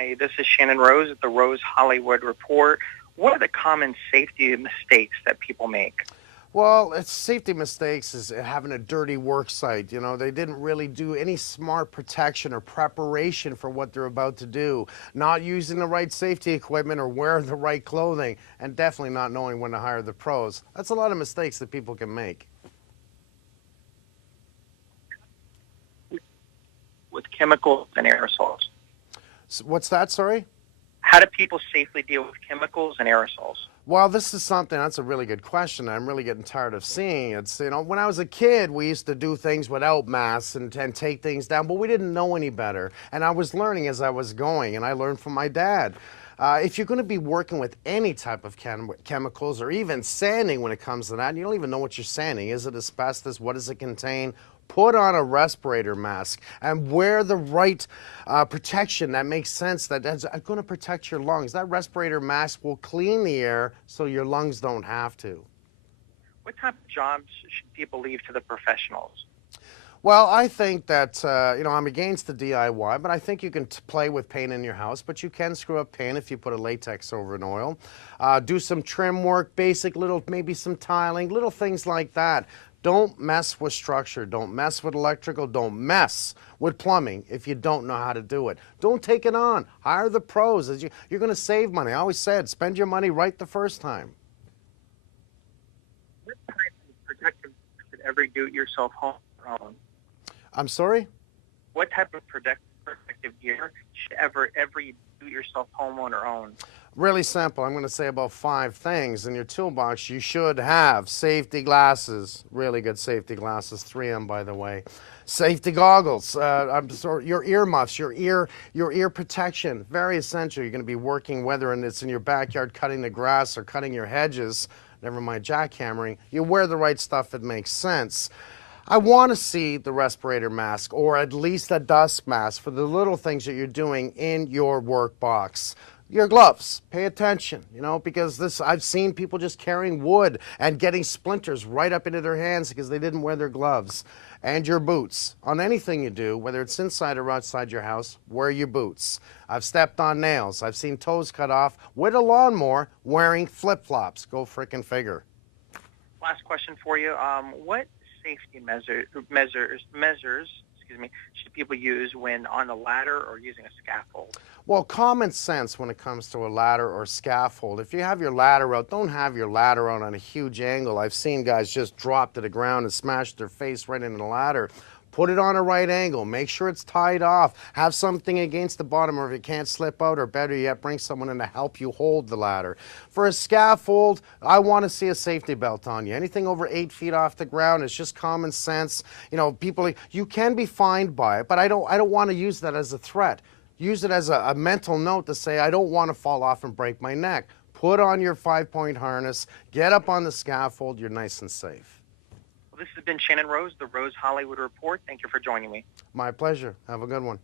Hi, this is Shannon Rose at the Rose Hollywood Report. What are the common safety mistakes that people make? Well, it's safety mistakes is having a dirty work site. You know, they didn't really do any smart protection or preparation for what they're about to do. Not using the right safety equipment or wearing the right clothing, and definitely not knowing when to hire the pros. That's a lot of mistakes that people can make. With chemicals and aerosols. What's that, sorry? How do people safely deal with chemicals and aerosols? Well, this is something, that's a really good question. I'm really getting tired of seeing it. You know, when I was a kid, we used to do things without masks and take things down, but we didn't know any better. And I was learning as I was going, and I learned from my dad. If you're going to be working with any type of chemicals or even sanding when it comes to that, you don't even know what you're sanding. Is it asbestos? What does it contain? Put on a respirator mask and wear the right protection that makes sense, that's going to protect your lungs. That respirator mask will clean the air so your lungs don't have to. What type of jobs should people leave to the professionals? Well, I think that, you know, I'm against the DIY, but I think you can play with paint in your house, but you can screw up paint if you put a latex over an oil. Do some trim work, basic little, maybe some tiling, little things like that. Don't mess with structure. Don't mess with electrical. Don't mess with plumbing if you don't know how to do it. Don't take it on. Hire the pros. You're going to save money. I always said, spend your money right the first time. What type of protective should every do-it-yourself homeowner own? I'm sorry? What type of protective gear should every do-it-yourself homeowner own? Really simple. I'm going to say about 5 things. In your toolbox, you should have safety glasses, really good safety glasses, 3M by the way. Safety goggles, your earmuffs, your ear protection, very essential. You're going to be working, whether it's in your backyard cutting the grass or cutting your hedges, never mind jackhammering. You wear the right stuff that makes sense. I want to see the respirator mask or at least a dust mask for the little things that you're doing in your work box. Your gloves, pay attention, you know, because I've seen people just carrying wood and getting splinters right up into their hands because they didn't wear their gloves. And your boots. On anything you do, whether it's inside or outside your house, wear your boots. I've stepped on nails. I've seen toes cut off with a lawnmower wearing flip-flops. Go frickin' figure. Last question for you. What safety measures should people use when on a ladder or using a scaffold? Well, common sense when it comes to a ladder or scaffold. If you have your ladder out, don't have your ladder out on a huge angle. I've seen guys just drop to the ground and smash their face right into the ladder. Put it on a right angle. Make sure it's tied off. Have something against the bottom, or if it can't slip out, or better yet, bring someone in to help you hold the ladder. For a scaffold, I want to see a safety belt on you. Anything over 8 feet off the ground is just common sense. You know, people, you can be fined by it, but I don't want to use that as a threat. Use it as a mental note to say, I don't want to fall off and break my neck. Put on your 5-point harness, get up on the scaffold, you're nice and safe. This has been Shannon Rose, the Rose Hollywood Report. Thank you for joining me. My pleasure. Have a good one.